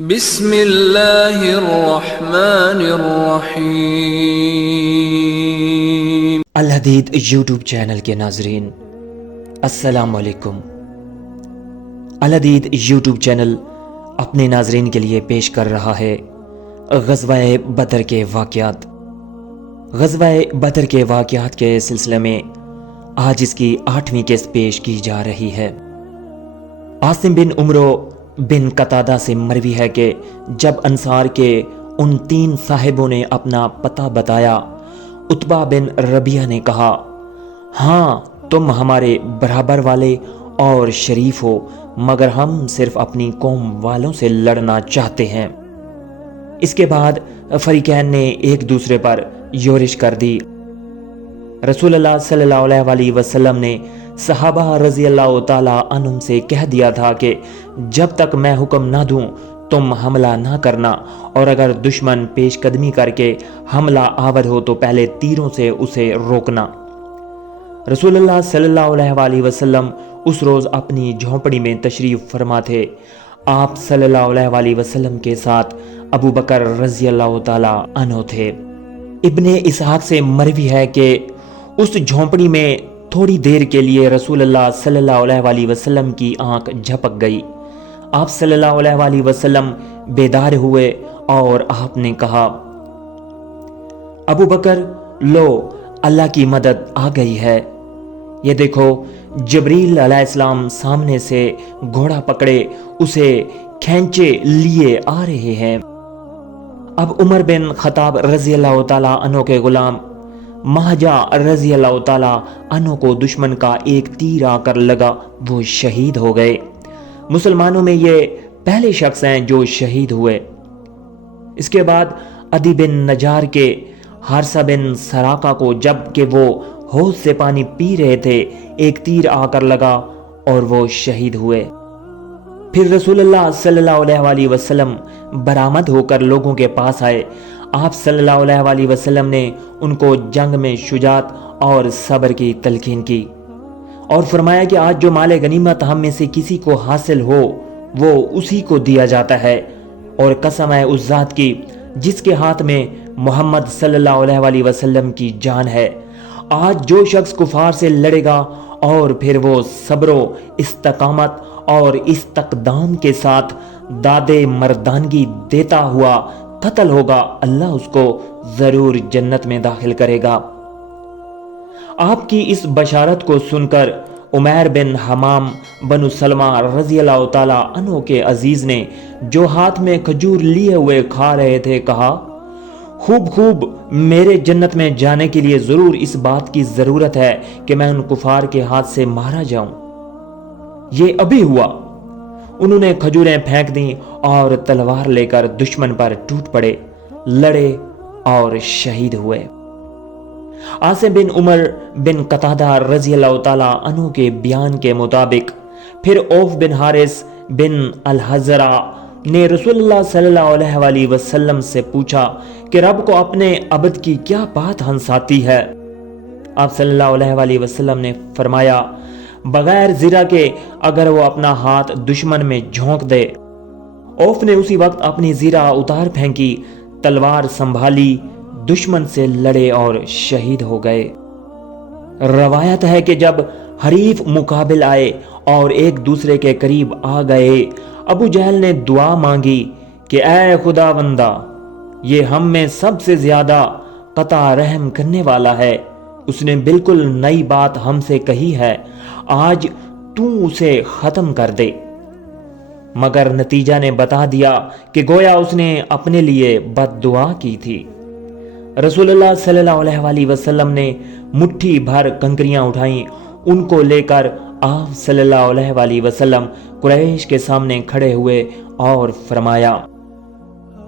بسم اللہ الرحمن الرحیم۔ الحدید یوٹیوب چینل کے ناظرین السلام علیکم۔ الحدید یوٹیوب چینل اپنے ناظرین کے لیے پیش کر رہا ہے غزوہ بدر کے واقعات۔ غزوہ بدر کے واقعات کے سلسلے میں آج اس کی 8ویں قسط پیش کی جا رہی ہے۔ عاصم بن عمرو بن قتادہ سے مروی ہے کہ جب انصار کے ان 3 صاحبوں نے اپنا پتہ بتایا، عتبہ بن ربیعہ نے کہا، ہاں تم ہمارے برابر والے اور شریف ہو، مگر ہم صرف اپنی قوم والوں سے لڑنا چاہتے ہیں۔ اس کے بعد فریقین نے ایک دوسرے پر یورش کر دی۔ رسول اللہ صلی اللہ علیہ وسلم نے صحابہ رضی اللہ تعالیٰ عنہم سے کہہ دیا تھا کہ جب تک میں حکم نہ دوں تم حملہ نہ کرنا، اور اگر دشمن پیش قدمی کر کے حملہ آور ہو تو پہلے تیروں سے اسے روکنا۔ رسول اللہ صلی اللہ علیہ وسلم اس روز اپنی جھونپڑی میں تشریف فرما تھے۔ آپ صلی اللہ علیہ وسلم کے ساتھ ابو بکر رضی اللہ تعالیٰ عنہ تھے۔ ابن اسحاق سے مروی ہے کہ اس جھونپڑی میں تھوڑی دیر کے لیے رسول اللہ صلی اللہ علیہ وسلم کی آنکھ جھپک گئی۔ آپ صلی اللہ علیہ وسلم بیدار ہوئے اور آپ نے کہا، ابو بکر لو اللہ کی مدد آ گئی ہے۔ یہ دیکھو جبریل علیہ السلام سامنے سے گھوڑا پکڑے اسے کھینچے لیے آ رہے ہیں۔ اب عمر بن خطاب رضی اللہ تعالیٰ عنہ کے غلام مہجہ رضی اللہ تعالیٰ عنہ کو دشمن کا ایک تیر آ کر لگا، وہ شہید ہو گئے۔ مسلمانوں میں یہ پہلے شخص ہیں جو شہید ہوئے۔ اس کے بعد عدی بن نجار کے حارثہ بن سراقہ کو جب کہ وہ حوض سے پانی پی رہے تھے ایک تیر آ کر لگا اور وہ شہید ہوئے۔ پھر رسول اللہ صلی اللہ علیہ وسلم برآمد ہو کر لوگوں کے پاس آئے۔ آپ صلی اللہ علیہ وسلم نے ان کو جنگ میں شجاعت اور صبر کی تلقین کی اور فرمایا کہ آج جو مال غنیمت ہم میں سے کسی کو حاصل ہو وہ اسی کو دیا جاتا ہے، اور قسم ہے اس ذات کی جس کے ہاتھ میں محمد صلی اللہ علیہ وسلم کی جان ہے، آج جو شخص کفار سے لڑے گا اور پھر وہ صبر و استقامت اور استقدام کے ساتھ دادے مردانگی دیتا ہوا قتل ہوگا، اللہ اس کو ضرور جنت میں داخل کرے گا۔ آپ کی اس بشارت کو سن کر عمیر بن حمام بن سلمہ رضی اللہ تعالیٰ عنہ کے عزیز نے جو ہاتھ میں کھجور لیے ہوئے کھا رہے تھے کہا، خوب میرے جنت میں جانے کے لیے ضرور اس بات کی ضرورت ہے کہ میں ان کفار کے ہاتھ سے مارا جاؤں۔ یہ ابھی ہوا۔ انہوں نے کھجوریں پھینک دیں اور تلوار لے کر دشمن پر ٹوٹ پڑے، لڑے اور شہید ہوئے۔ عاصم بن عمر بن قتادہ رضی اللہ تعالیٰ عنہ کے بیان کے مطابق پھر اوف بن حارث بن الحزرہ نے رسول اللہ صلی اللہ علیہ وسلم سے پوچھا کہ رب کو اپنے عبد کی کیا بات ہنساتی ہے؟ آپ صلی اللہ علیہ وسلم نے فرمایا، بغیر زرہ کے اگر وہ اپنا ہاتھ دشمن میں جھونک دے۔ اوف نے اسی وقت اپنی زرہ اتار پھینکی، تلوار سنبھالی، دشمن سے لڑے اور شہید ہو گئے۔ روایت ہے کہ جب حریف مقابل آئے اور ایک دوسرے کے قریب آ گئے، ابو جہل نے دعا مانگی کہ اے خدا بندہ، یہ ہم میں سب سے زیادہ قطع رحم کرنے والا ہے، اس نے بالکل نئی بات ہم سے کہی ہے، آج تو اسے ختم کر دے۔ مگر نتیجہ نے بتا دیا کہ گویا اس نے اپنے لیے بد دعا کی تھی۔ رسول اللہ صلی اللہ علیہ وسلم نے مٹھی بھر کنکریاں اٹھائیں، ان کو لے کر آپ صلی اللہ علیہ وسلم قریش کے سامنے کھڑے ہوئے اور فرمایا،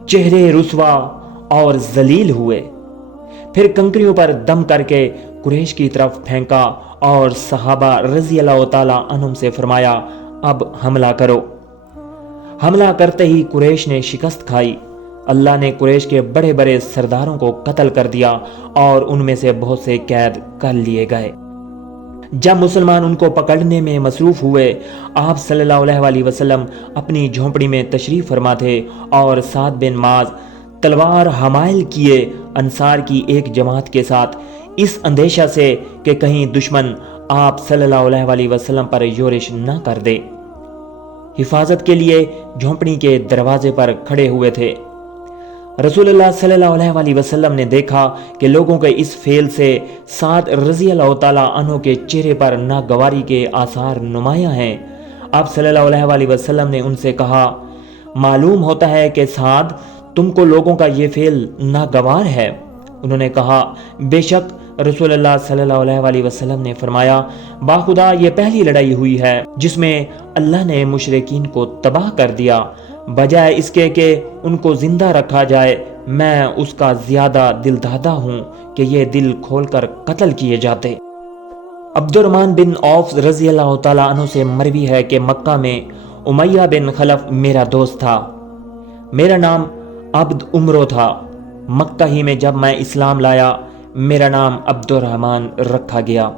چہرے رسوا اور ذلیل ہوئے۔ پھر کنکریوں پر دم کر کے قریش کی طرف پھینکا اور صحابہ رضی اللہ تعالیٰ عنہم سے فرمایا، اب حملہ کرو۔ حملہ کرتے ہی قریش نے شکست کھائی۔ اللہ نے قریش کے بڑے بڑے سرداروں کو قتل کر دیا اور ان میں سے بہت سے قید کر لیے گئے۔ جب مسلمان ان کو پکڑنے میں مصروف ہوئے، آپ صلی اللہ علیہ وسلم اپنی جھونپڑی میں تشریف فرما تھے اور سعد بن معاذ تلوار حمائل کیے انصار کی ایک جماعت کے ساتھ، اس اندیشہ سے کہ کہیں دشمن آپ صلی اللہ علیہ وسلم پر یورش نہ کر دے، حفاظت کے لیے جھونپڑی کے دروازے پر کھڑے ہوئے تھے۔ رسول اللہ صلی اللہ علیہ وسلم نے دیکھا کہ لوگوں کے اس فعل سے سعد رضی اللہ تعالیٰ عنہ کے چہرے پر ناگواری کے آثار نمایاں ہیں۔ آپ صلی اللہ علیہ وسلم نے ان سے کہا، معلوم ہوتا ہے کہ سعد تم کو لوگوں کا یہ فعل ناگوار ہے۔ انہوں نے کہا، بے شک۔ رسول اللہ صلی اللہ علیہ وسلم نے فرمایا، باخدا یہ پہلی لڑائی ہوئی ہے جس میں اللہ نے مشرکین کو تباہ کر دیا، بجائے اس کے کہ ان کو زندہ رکھا جائے میں اس کا زیادہ دل دادا ہوں کہ یہ دل کھول کر قتل کیے جاتے۔ عبد الرحمن بن عوف رضی اللہ تعالیٰ عنہ سے مروی ہے کہ مکہ میں امیہ بن خلف میرا دوست تھا، میرا نام عبد عمرو تھا۔ مکہ ہی میں جب میں اسلام لایا میرا نام عبد الرحمن رکھا گیا۔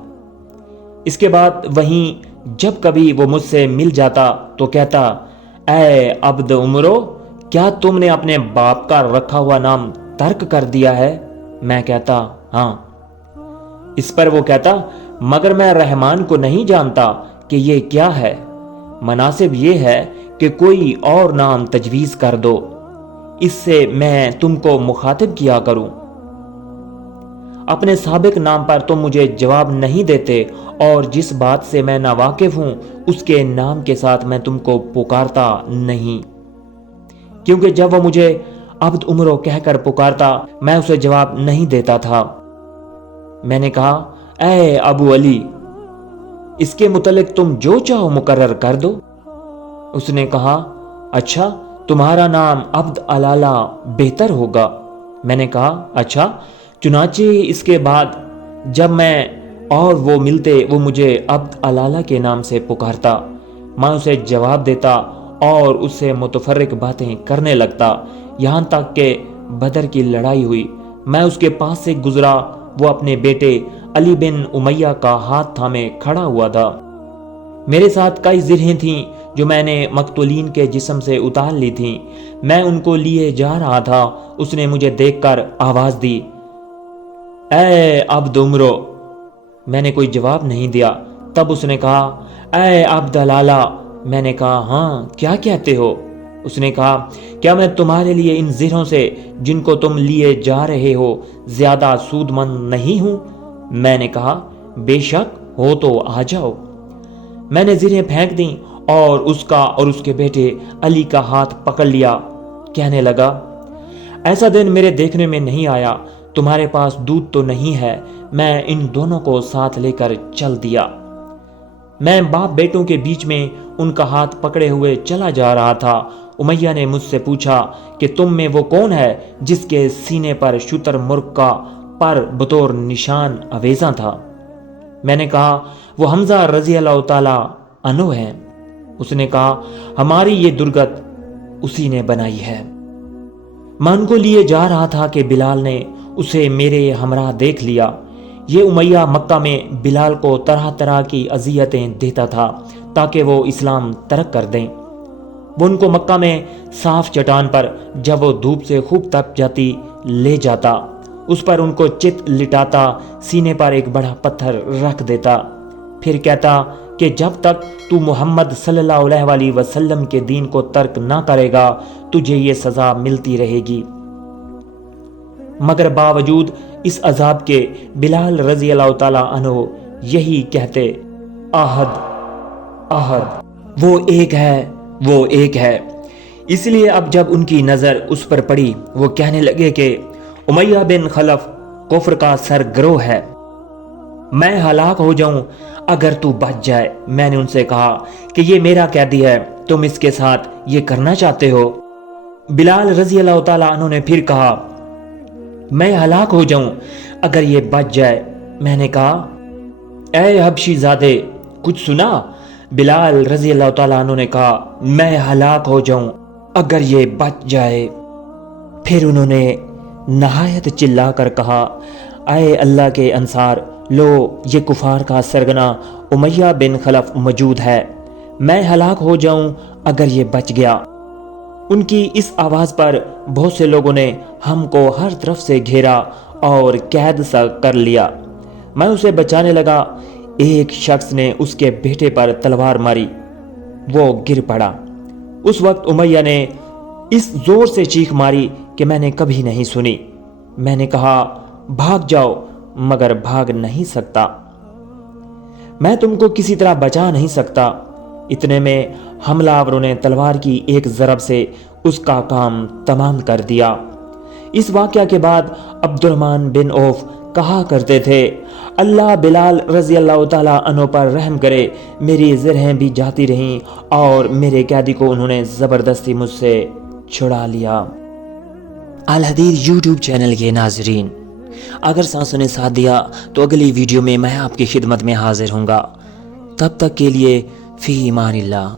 اس کے بعد وہیں جب کبھی وہ مجھ سے مل جاتا تو کہتا، اے عبد عمرو، کیا تم نے اپنے باپ کا رکھا ہوا نام ترک کر دیا ہے؟ میں کہتا، ہاں۔ اس پر وہ کہتا، مگر میں رحمان کو نہیں جانتا کہ یہ کیا ہے، مناسب یہ ہے کہ کوئی اور نام تجویز کر دو، اس سے میں تم کو مخاطب کیا کروں۔ اپنے سابق نام پر تم مجھے جواب نہیں دیتے اور جس بات سے میں ناواقف ہوں اس کے نام کے ساتھ میں تم کو پکارتا نہیں، کیونکہ جب وہ مجھے عبد عمرو کہہ کر پکارتا میں اسے جواب نہیں دیتا تھا۔ میں نے کہا، اے ابو علی، اس کے متعلق تم جو چاہو مقرر کر دو۔ اس نے کہا، اچھا، تمہارا نام عبد علالہ بہتر ہوگا۔ میں نے کہا، اچھا۔ چنانچہ اس کے بعد جب میں اور وہ ملتے وہ مجھے عبد علالہ کے نام سے پکارتا، میں اسے جواب دیتا اور اس سے متفرق باتیں کرنے لگتا، یہاں تک کہ بدر کی لڑائی ہوئی۔ میں اس کے پاس سے گزرا، وہ اپنے بیٹے علی بن امیہ کا ہاتھ تھامے کھڑا ہوا تھا۔ میرے ساتھ کئی زرہیں تھیں جو میں نے مقتولین کے جسم سے اتار لی تھیں، میں ان کو لیے جا رہا تھا۔ اس نے مجھے دیکھ کر آواز دی، اے عبد عمرو۔ میں نے کوئی جواب نہیں دیا۔ تب اس نے کہا، اے عبد علالہ۔ میں نے کہا، ہاں، کیا کہتے ہو؟ اس نے کہا، کیا میں تمہارے لیے ان زرہوں سے جن کو تم لیے جا رہے ہو زیادہ سود مند نہیں ہوں؟ میں نے کہا، بے شک ہو تو آ جاؤ۔ میں نے زرہیں پھینک دیں اور اس کا اور اس کے بیٹے علی کا ہاتھ پکڑ لیا، کہنے لگا، ایسا دن میرے دیکھنے میں نہیں آیا، تمہارے پاس دودھ تو نہیں ہے؟ میں ان دونوں کو ساتھ لے کر چل دیا۔ میں باپ بیٹوں کے بیچ میں ان کا ہاتھ پکڑے ہوئے چلا جا رہا تھا۔ امیہ نے مجھ سے پوچھا کہ تم میں وہ کون ہے جس کے سینے پر شتر مرغ کا پر بطور نشان آویزاں تھا؟ میں نے کہا، وہ حمزہ رضی اللہ تعالیٰ عنہ ہیں۔ اس نے کہا، ہماری یہ درگت اسی نے بنائی ہے۔ میں ان کو لیے جا رہا تھا کہ بلال نے اسے میرے ہمراہ دیکھ لیا۔ یہ امیہ مکہ میں بلال کو طرح طرح کی اذیتیں دیتا تھا تاکہ وہ اسلام ترک کر دیں۔ وہ ان کو مکہ میں صاف چٹان پر جب وہ دھوپ سے خوب تپ جاتی لے جاتا، اس پر ان کو چت لٹاتا، سینے پر ایک بڑا پتھر رکھ دیتا، پھر کہتا کہ جب تک تو محمد صلی اللہ علیہ وسلم کے دین کو ترک نہ کرے گا تجھے یہ سزا ملتی رہے گی۔ مگر باوجود اس عذاب کے بلال رضی اللہ تعالیٰ عنہ یہی کہتے، احد احد، وہ ایک ہے، وہ ایک ہے۔ اس لیے اب جب ان کی نظر اس پر پڑی وہ کہنے لگے کہ امیہ بن خلف کفر کا سرگروہ ہے، میں ہلاک ہو جاؤں اگر تو بچ جائے۔ میں نے ان سے کہا کہ یہ میرا قیدی ہے، تم اس کے ساتھ یہ کرنا چاہتے ہو؟ بلال رضی اللہ تعالیٰ عنہ نے پھر کہا، میں ہلاک ہو جاؤں اگر یہ بچ جائے۔ میں نے کہا، اے حبشی زادے، کچھ سنا؟ بلال رضی اللہ تعالیٰ عنہ نے کہا، میں ہلاک ہو جاؤں اگر یہ بچ جائے۔ پھر انہوں نے نہایت چلا کر کہا، اے اللہ کے انصار، لو یہ کفار کا سرگنا امیہ بن خلف موجود ہے، میں ہلاک ہو جاؤں اگر یہ بچ گیا۔ ان کی اس آواز پر بہت سے لوگوں نے ہم کو ہر طرف سے گھیرا اور قید سا کر لیا۔ میں اسے بچانے لگا، ایک شخص نے اس کے بیٹے پر تلوار ماری، وہ گر پڑا۔ اس وقت امیہ نے اس زور سے چیخ ماری کہ میں نے کبھی نہیں سنی۔ میں نے کہا بھاگ جاؤ، مگر بھاگ نہیں سکتا، میں تم کو کسی طرح بچا نہیں سکتا۔ اتنے میں حملہ آوروں نے تلوار کی ایک ضرب سے اس کا کام تمام کر دیا۔ اس واقعہ کے بعد عبد الرحمن بن عوف کہا کرتے تھے، اللہ بلال رضی اللہ تعالیٰ عنہ پر رحم کرے، میری زرہیں بھی جاتی رہیں اور میرے قیدی کو انہوں نے زبردستی مجھ سے چھڑا لیا۔ الحدیث یوٹیوب چینل کے ناظرین، اگر سانسوں نے ساتھ دیا تو اگلی ویڈیو میں آپ کی خدمت میں حاضر ہوں گا۔ تب تک کے لیے فی امان اللہ۔